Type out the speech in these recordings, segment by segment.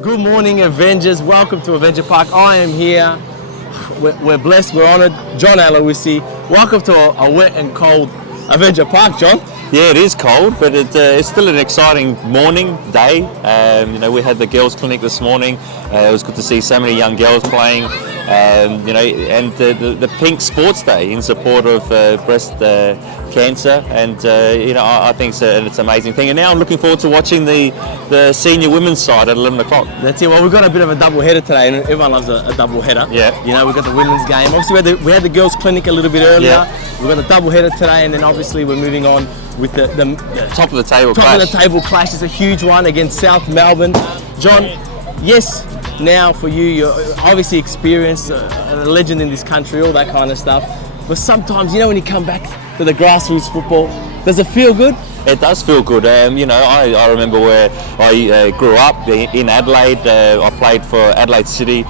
Good morning, Avengers. Welcome to Avenger Park. I am here. We're blessed. We're honoured. John Aloisi. Welcome to a wet and cold Avenger Park, John. Yeah, it is cold, but it's still an exciting morning, day. We had the girls' clinic this morning. It was good to see so many young girls playing. And the Pink Sports Day in support of breast cancer, and I think it's an amazing thing. And now I'm looking forward to watching the senior women's side at 11 o'clock. That's it. Well, we've got a bit of a double header today, and everyone loves a double header. Yeah. We've got the women's game. Obviously, we had the girls' clinic a little bit earlier. Yeah. We've got the double header today, and then obviously we're moving on with the top of the table top clash. of the table clash. It's a huge one against South Melbourne. John, yes. Now for you're obviously experienced, a legend in this country, all that kind of stuff. But sometimes, when you come back to the grassroots football, does it feel good? It does feel good. I remember where I grew up in Adelaide. I played for Adelaide City,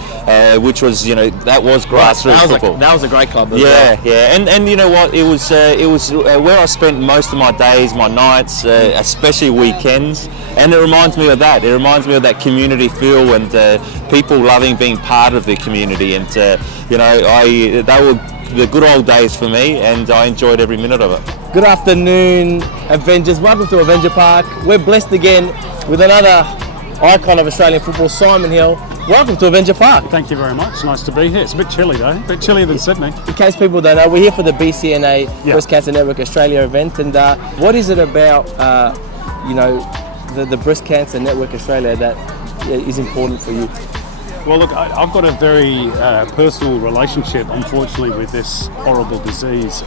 which was, that was grassroots football. That was a great club. Yeah. And you know what? It was where I spent most of my days, my nights, especially weekends. And it reminds me of that. It reminds me of that community feel and people loving being part of the community. And they were the good old days for me, and I enjoyed every minute of it. Good afternoon, Avengers. Welcome to Avenger Park. We're blessed again with another icon of Australian football, Simon Hill. Welcome to Avenger Park. Thank you very much. Nice to be here. It's a bit chilly though, a bit chillier than Sydney. In case people don't know, we're here for the BCNA Breast Cancer Network Australia event. And what is it about, the Breast Cancer Network Australia that is important for you? Well, look, I've got a very personal relationship, unfortunately, with this horrible disease.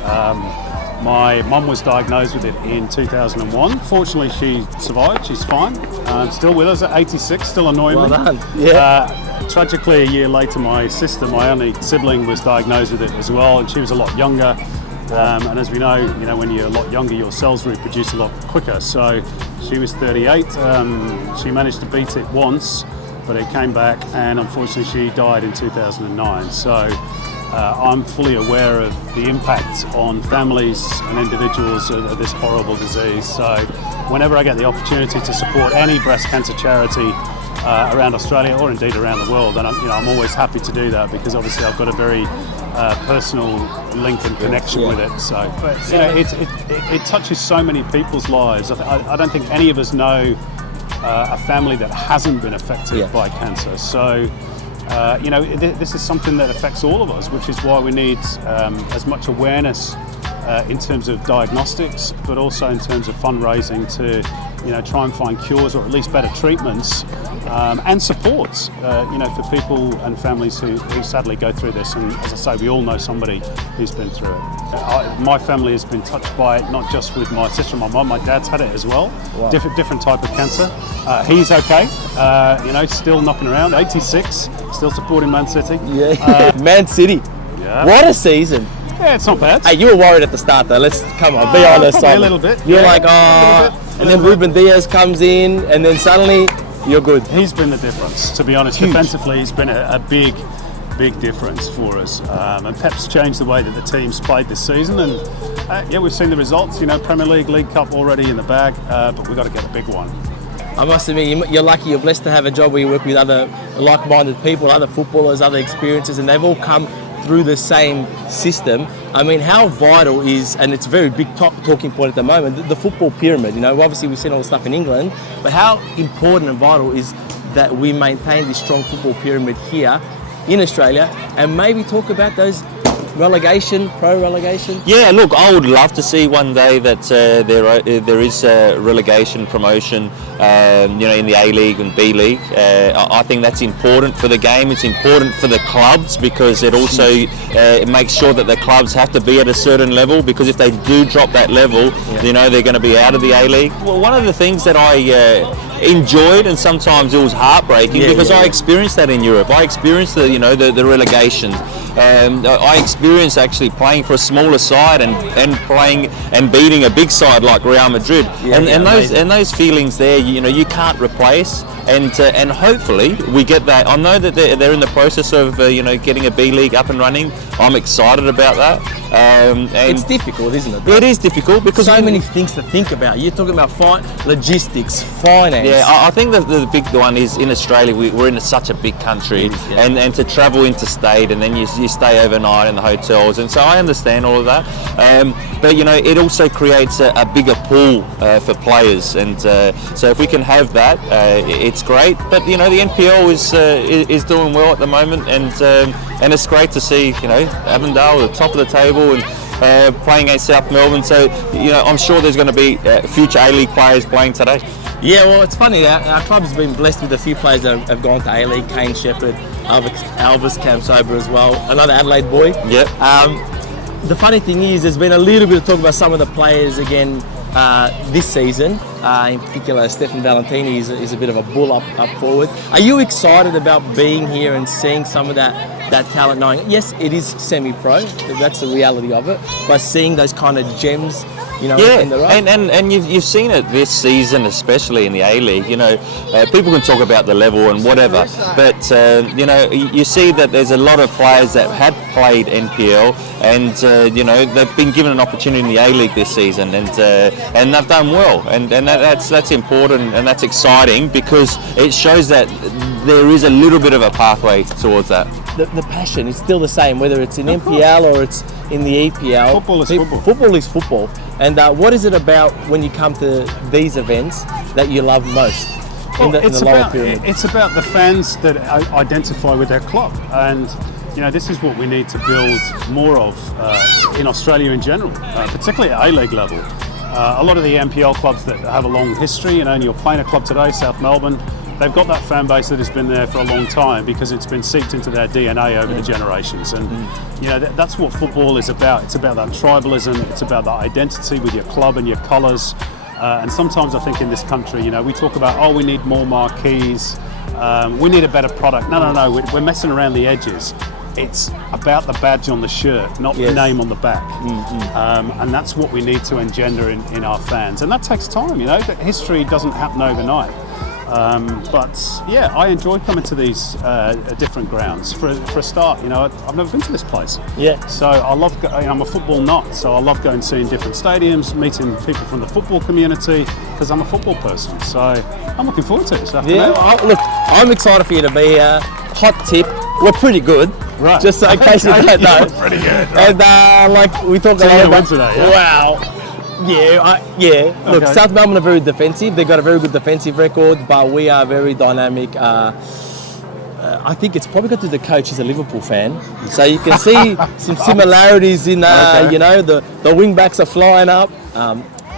My mum was diagnosed with it in 2001. Fortunately, she survived. She's fine. Still with us at 86, still annoyingly. Well done. Yeah. Tragically, a year later, my sister, my only sibling, was diagnosed with it as well, and she was a lot younger. And as we know, when you're a lot younger, your cells reproduce a lot quicker. So she was 38. She managed to beat it once, but it came back, and unfortunately she died in 2009. So I'm fully aware of the impact on families and individuals of this horrible disease. So whenever I get the opportunity to support any breast cancer charity around Australia, or indeed around the world, and I'm always happy to do that, because obviously I've got a very personal link and connection with it. So it touches so many people's lives. I don't think any of us know a family that hasn't been affected by cancer. So, this is something that affects all of us, which is why we need as much awareness in terms of diagnostics, but also in terms of fundraising to, try and find cures, or at least better treatments, and supports, for people and families who sadly go through this. And as I say, we all know somebody who's been through it. My family has been touched by it, not just with my sister and my mum. My dad's had it as well. Wow. Different type of cancer. He's okay. Still knocking around. 86. Still supporting Man City. Yeah. Man City. Yeah. What a season. Yeah, it's not bad. Hey, you were worried at the start though. Let's come on, be honest. Probably a little bit. You're like, and then Ruben Diaz comes in, and then suddenly you're good. He's been the difference, to be honest. Huge. Defensively, he's been a big difference for us. And Pep's changed the way that the team's played this season. And we've seen the results. Premier League, League Cup already in the bag, but we've got to get a big one. I must admit, you're lucky, you're blessed to have a job where you work with other like-minded people, other footballers, other experiences, and they've all come through the same system. I mean, how vital is, and it's a very big talking point at the moment, the football pyramid. Obviously we've seen all the stuff in England, but how important and vital is that we maintain this strong football pyramid here in Australia, and maybe talk about those relegation, pro-relegation? Yeah, look, I would love to see one day that there is relegation promotion, in the A-League and B-League. I think that's important for the game. It's important for the clubs, because it also it makes sure that the clubs have to be at a certain level, because if they do drop that level, they're going to be out of the A-League. Well, one of the things that I enjoyed, and sometimes it was heartbreaking, because I experienced that in Europe. I experienced the relegation. I experienced actually playing for a smaller side and playing and beating a big side like Real Madrid. And those feelings there, you can't replace. And hopefully we get that. I know that they're in the process of getting a B League up and running. I'm excited about that. And It's difficult, isn't it? it is difficult because So many things to think about. You're talking about logistics, finance. Yeah, I think the big one is in Australia. We're in such a big country, yeah. and to travel interstate, and then you stay overnight in the hotels, and so I understand all of that. But it also creates a bigger pool for players, and so if we can have that, it's great. But the NPL is doing well at the moment, and it's great to see Avondale at the top of the table and playing against South Melbourne. So I'm sure there's going to be future A-League players playing today. Yeah, well, it's funny. Our club's been blessed with a few players that have gone to A-League. Kane Shepherd, Alvis Camsober as well, another Adelaide boy. Yep. The funny thing is, there's been a little bit of talk about some of the players again this season. In particular, Stefan Valentini is a bit of a bull up forward. Are you excited about being here and seeing some of that talent? Knowing, yes, it is semi-pro. That's the reality of it. But seeing those kind of gems, in the road. And you've seen it this season, especially in the A-League. People can talk about the level and whatever, but you see that there's a lot of players that had played NPL, and they've been given an opportunity in the A-League this season, and they've done well, and that's important, and that's exciting because it shows that there is a little bit of a pathway towards that. The passion is still the same, whether it's in NPL or it's in the EPL. Football is football. Football is football. And what is it about when you come to these events that you love most in the lower pyramid? It's about the fans that identify with their club, and this is what we need to build more of in Australia in general, particularly at A-League level. A lot of the NPL clubs that have a long history, and you're playing a club today, South Melbourne, they've got that fan base that has been there for a long time because it's been seeped into their DNA over the generations. And that's what football is about. It's about that tribalism. It's about that identity with your club and your colours. And sometimes I think in this country, we talk about, we need more marquees. We need a better product. No. We're messing around the edges. It's about the badge on the shirt, not the name on the back. And that's what we need to engender in our fans. And that takes time, That history doesn't happen overnight. But yeah, I enjoy coming to these different grounds. For a start, I've never been to this place. Yeah. So I love. I'm a football nut, so I love going seeing different stadiums, meeting people from the football community because I'm a football person. So I'm looking forward to it this afternoon. Yeah. Look, I'm excited for you to be here. Hot tip: we're pretty good. Right. Just in case you don't know. Pretty good. Right. And we talk a lot about today. Yeah? Wow. Yeah. Look, Okay. South Melbourne are very defensive. They've got a very good defensive record, but we are very dynamic. I think it's probably got to the coach. He's a Liverpool fan, so you can see some similarities in, the wing backs are flying up.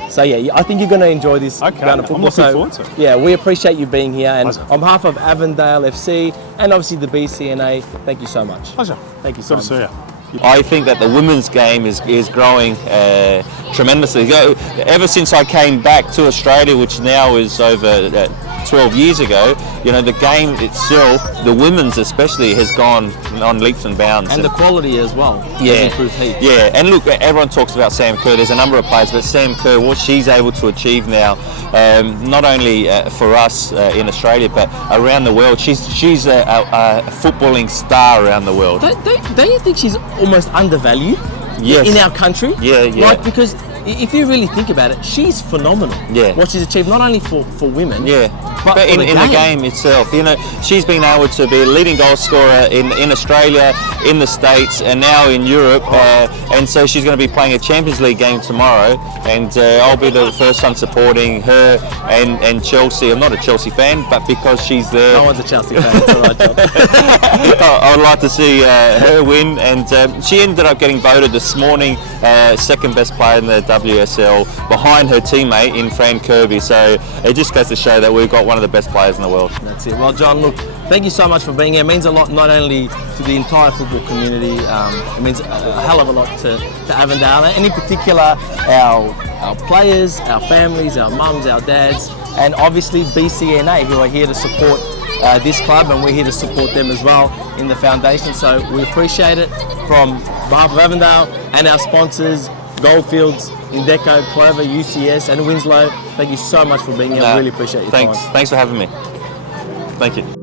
So yeah, I think you're going to enjoy this round of football. I'm looking forward to it. Yeah, we appreciate you being here, and Pleasure. on behalf of Avondale FC and obviously the BCNA, thank you so much. Pleasure. Thank you so Good to much. see you. I think that the women's game is growing tremendously. Ever since I came back to Australia, which now is over 12 years ago, the game itself, the women's especially, has gone on leaps and bounds. And the quality as well. Yeah, has improved heaps. yeah, and look, everyone talks about Sam Kerr. There's a number of players, but Sam Kerr, what she's able to achieve now, not only for us in Australia, but around the world. She's a footballing star around the world. Don't you think she's almost undervalued Yes. in our country? Yeah. Because if you really think about it, she's phenomenal. Yeah. What she's achieved, not only for women, Yeah, but in for the game itself, she's been able to be a leading goal scorer in Australia, in the States, and now in Europe. And so she's going to be playing a Champions League game tomorrow, and I'll be the first one supporting her and Chelsea. I'm not a Chelsea fan, but because she's there, No one's a Chelsea fan. It's all right, John. I'd like to see her win. And she ended up getting voted this morning second best player in the WSL, behind her teammate in Fran Kirby. So it just goes to show that we've got one of the best players in the world. That's it. Well, John, look, thank you so much for being here. It means a lot, not only to the entire football community, it means a hell of a lot to Avondale, and in particular our players, our families, our mums, our dads, and obviously BCNA, who are here to support this club, and we're here to support them as well in the foundation. So we appreciate it from behalf of Avondale and our sponsors, Goldfields, Indeco, Clover, UCS and Winslow. Thank you so much for being here. I really appreciate your time. Thanks for having me. Thank you.